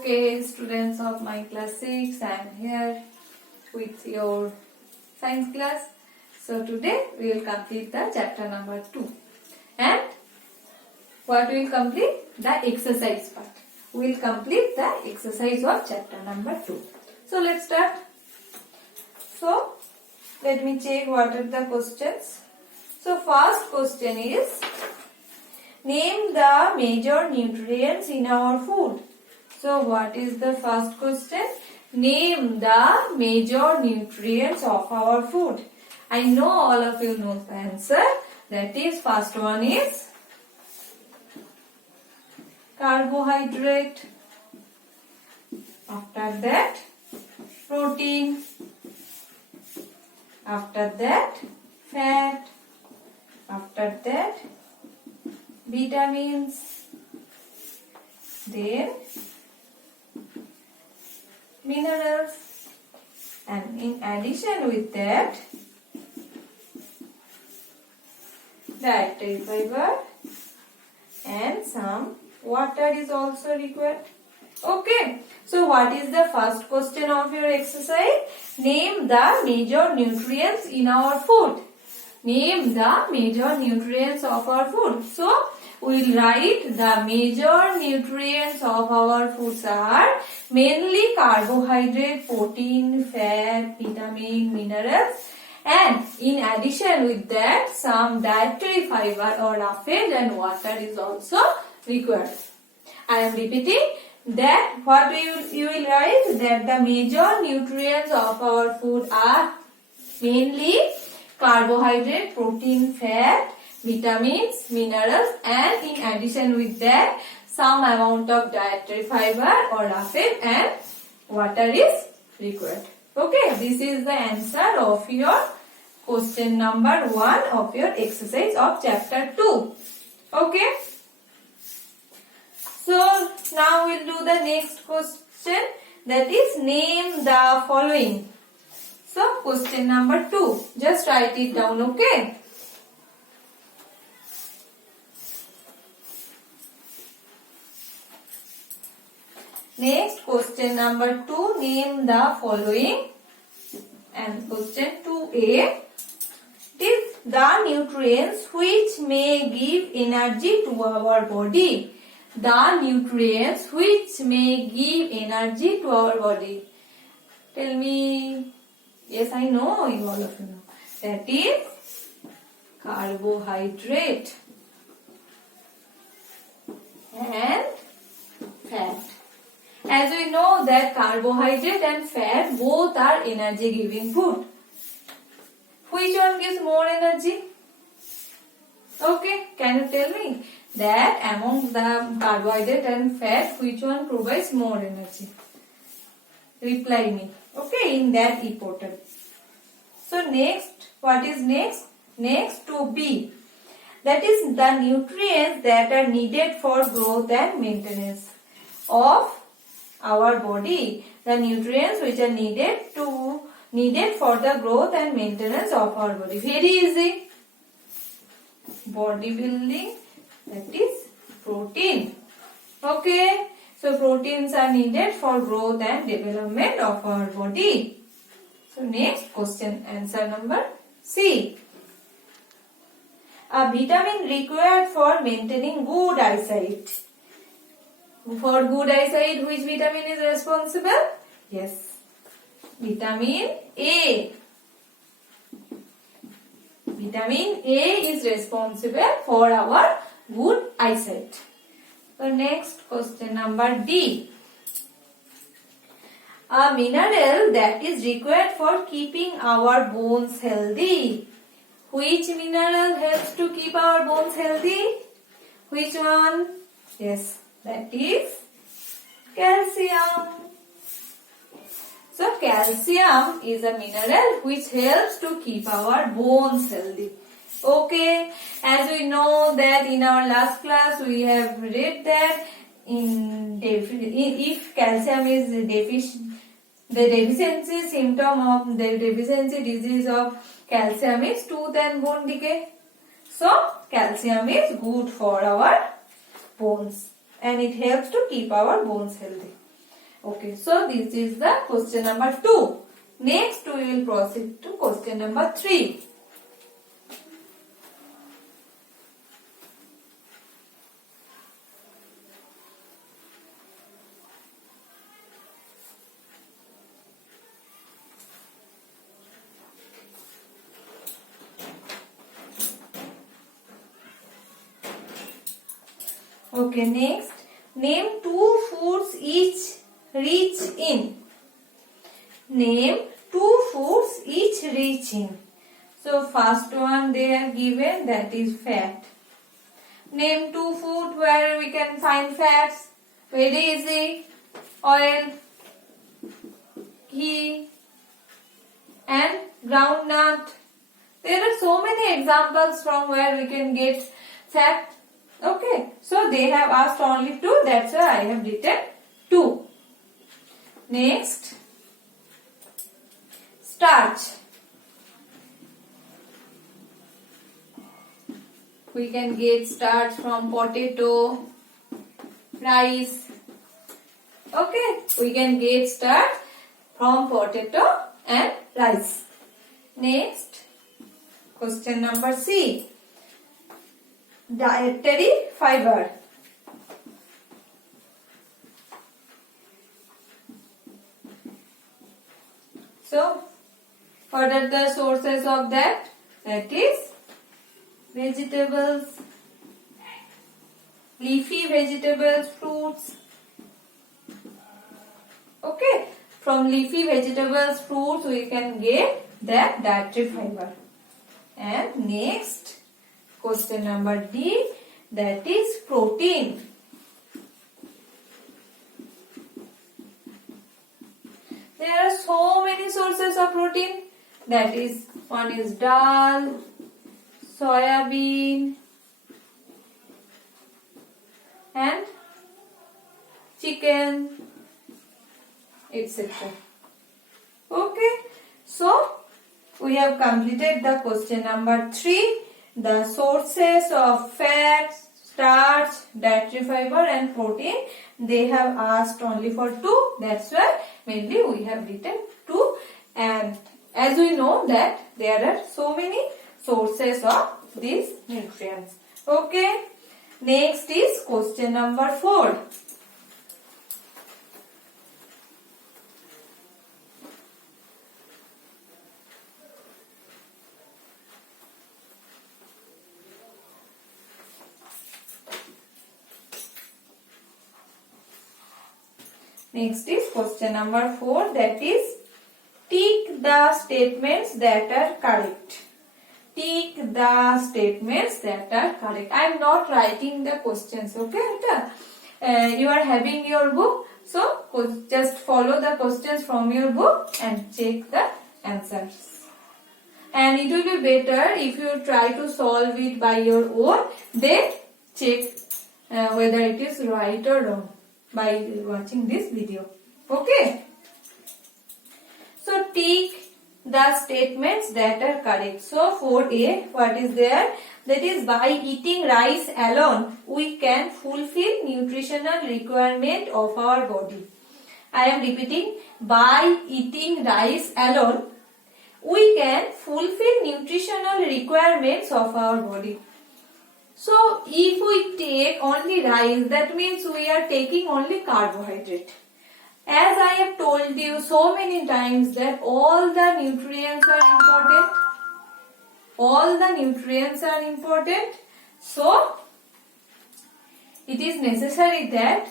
Okay, students of my class 6, I am here with your science class. So today we will complete the chapter number 2. And what we will complete? The exercise part. We will complete the exercise of chapter number 2. So let's start. So let me check what are the questions. So first question is, name the major nutrients in our food. So what is the first question? Name the major nutrients of our food. I know all of you know the answer. That is, first one is carbohydrate. After that, protein. After that, fat. After that, vitamins. Then minerals, and in addition with that, dietary fiber and some water is also required. Okay, so what is the first question of your exercise? Name the major nutrients in our food. Name the major nutrients of our food. So we will write the major nutrients of our foods are mainly carbohydrate, protein, fat, vitamin, minerals, and in addition with that some dietary fiber or roughage and water is also required. I am repeating that what you will write, that the major nutrients of our food are mainly carbohydrate, protein, fat, vitamins, minerals, and in addition with that some amount of dietary fiber or roughage and water is required. Okay, this is the answer of your question number 1 of your exercise of chapter 2. Okay. So now we will do the next question, that is, name the following. So question number 2, just write it down. Okay. Next, question number 2, name the following. And question 2a, it is the nutrients which may give energy to our body. The nutrients which may give energy to our body. Tell me. Yes, I know, you all of you know. That is carbohydrate and fat. As we know that carbohydrate and fat both are energy giving food. Which one gives more energy? Okay, can you tell me that among the carbohydrate and fat, which one provides more energy? Reply me. Okay, in that e-portal. So next, what is next? Next, to B. That is the nutrients that are needed for growth and maintenance of our body. The nutrients which are needed for the growth and maintenance of our body. Very easy. Bodybuilding, that is protein. Okay. So proteins are needed for growth and development of our body. So next question, answer number C. A vitamin required for maintaining good eyesight. For good eyesight, which vitamin is responsible? Yes, vitamin A. Vitamin A is responsible for our good eyesight. So next, question number D. A mineral that is required for keeping our bones healthy. Which mineral helps to keep our bones healthy? Which one? Yes, that is calcium. So calcium is a mineral which helps to keep our bones healthy. Okay, as we know that in our last class we have read that if calcium is deficient, the deficiency symptom of the deficiency disease of calcium is tooth and bone decay. So calcium is good for our bones and it helps to keep our bones healthy. Okay, so this is the question number 2. Next we will proceed to question number 3. Okay, next, name 2 foods each rich in. Name 2 foods each rich in. So first one they are given, that is fat. Name 2 food where we can find fats. Very easy. Oil, ghee and groundnut. There are so many examples from where we can get fat. Okay, so they have asked only 2, that's why I have written 2. Next, starch. We can get starch from potato, rice. Okay, we can get starch from potato and rice. Next, question number C. Dietary fiber. So, what are the sources of that? That is vegetables, leafy vegetables, fruits. Okay, from leafy vegetables, fruits we can get that dietary fiber. And next, question number D, that is protein. There are so many sources of protein. That is, one is dal, soya bean and chicken, etc. Okay, so we have completed the question number 3. The sources of fat, starch, dietary fiber and protein, they have asked only for 2. That's why mainly we have written 2. And as we know that there are so many sources of these nutrients. Okay. Next is question number 4. Next is question number 4, that is tick the statements that are correct. Tick the statements that are correct. I am not writing the questions, okay? You are having your book, so just follow the questions from your book and check the answers. And it will be better if you try to solve it by your own, then check whether it is right or wrong by watching this video. Okay. So tick the statements that are correct. So 4A, what is there? That is, by eating rice alone, we can fulfill nutritional requirement of our body. I am repeating, by eating rice alone, we can fulfill nutritional requirements of our body. So, if we take only rice, that means we are taking only carbohydrate. As I have told you so many times that all the nutrients are important. All the nutrients are important. So, it is necessary that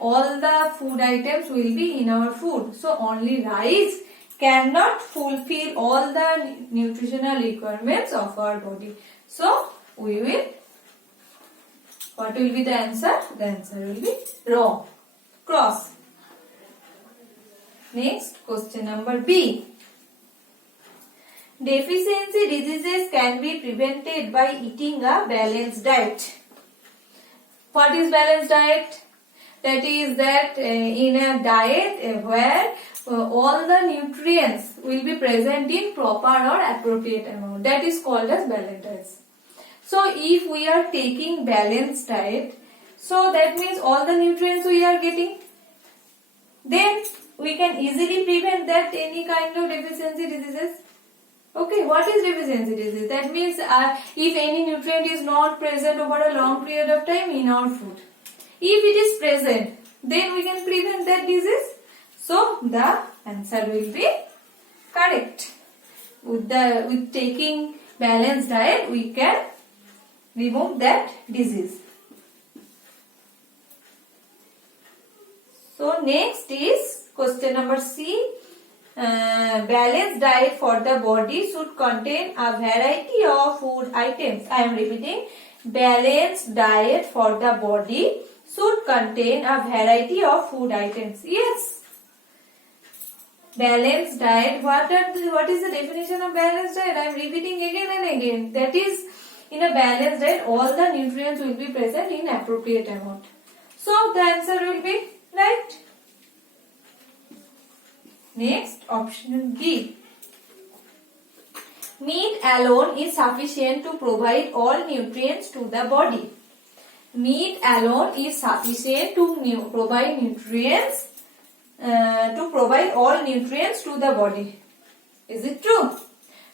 all the food items will be in our food. So, only rice cannot fulfill all the nutritional requirements of our body. So, we will, what will be the answer? The answer will be wrong. Cross. Next, question number B. Deficiency diseases can be prevented by eating a balanced diet. What is balanced diet? That is that in a diet where all the nutrients will be present in proper or appropriate amount. That is called as balanced diet. So, if we are taking balanced diet, so that means all the nutrients we are getting. then we can easily prevent that any kind of deficiency diseases. Okay, what is deficiency disease? That means if any nutrient is not present over a long period of time in our food. If it is present, then we can prevent that disease. So the answer will be correct. With taking balanced diet, we can remove that disease. So next is question number C. Balanced diet for the body should contain a variety of food items. I am repeating. Balanced diet for the body should contain a variety of food items. Yes. Balanced diet. What is the definition of balanced diet? I am repeating again and again. That is, in a balanced diet, all the nutrients will be present in appropriate amount. So the answer will be right. Next, option B. Meat alone is sufficient to provide all nutrients to the body. Meat alone is sufficient to provide nutrients, all nutrients to the body. Is it true?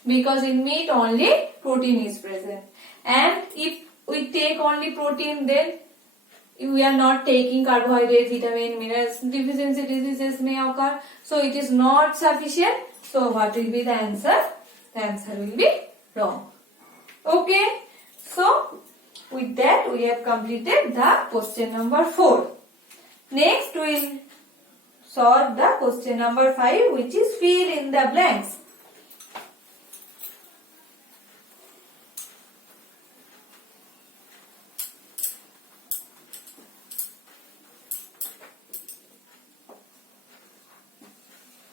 Because in meat only protein is present. And if we take only protein, then we are not taking carbohydrate, vitamin, minerals, deficiency diseases may occur. So it is not sufficient. So what will be the answer? The answer will be wrong. Okay. So with that we have completed the question number 4. Next we will solve the question number 5, which is fill in the blanks.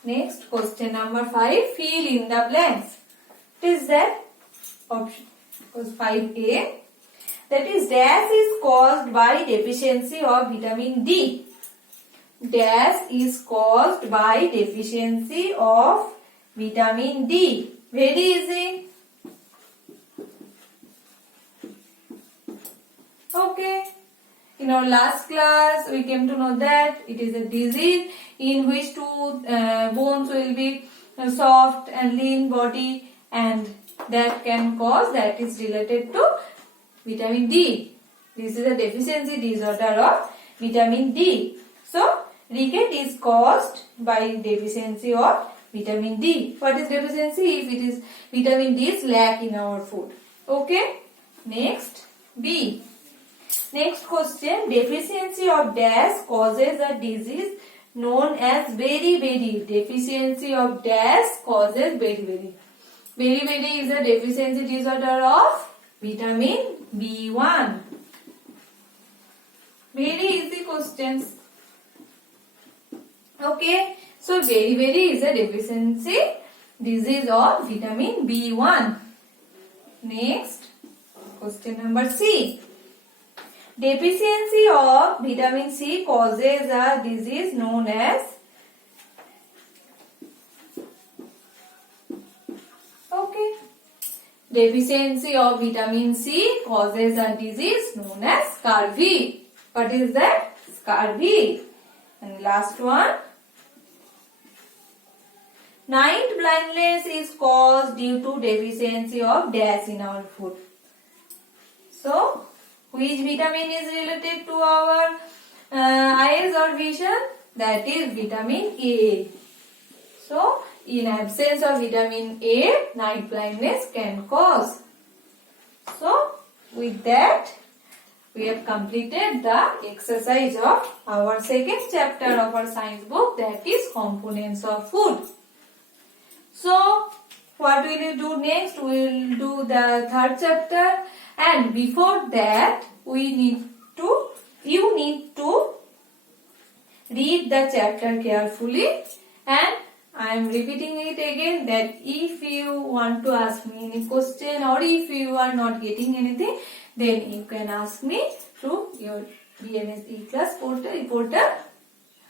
Next, question number 5, fill in the blanks. What is that? Option was 5A. That is, dash is caused by deficiency of vitamin D. Dash is caused by deficiency of vitamin D. Very easy. Okay. In our last class, we came to know that it is a disease in which two bones will be soft and lean body, and that is related to vitamin D. This is a deficiency disorder of vitamin D. So, ricket is caused by deficiency of vitamin D. What is deficiency? If it is vitamin D is lack in our food. Okay. Next, B. Next question, deficiency of dash causes a disease known as beriberi. Deficiency of dash causes beriberi. Beriberi is a deficiency disorder of vitamin B1. Very easy questions. Okay, so beriberi is a deficiency disease of vitamin B1. Next, question number C. Deficiency of vitamin C causes a disease known as deficiency of vitamin C causes a disease known as scurvy. What is that? Scurvy. And last one. Night blindness is caused due to deficiency of dash in our food. So, which vitamin is related to our eyes or vision? That is vitamin A. So, in absence of vitamin A, night blindness can cause. So, with that, we have completed the exercise of our second chapter of our science book, that is components of food. So, what we will do next? We will do the third chapter, and before that, you need to read the chapter carefully, and I am repeating it again that if you want to ask me any question or if you are not getting anything, then you can ask me through your BMS E-class portal.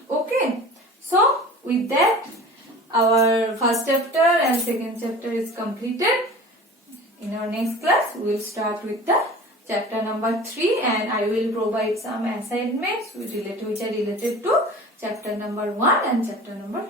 Okay. So, with that, our first chapter and second chapter is completed. In our next class, we will start with the chapter number 3, and I will provide some assignments which are related to chapter number 1 and chapter number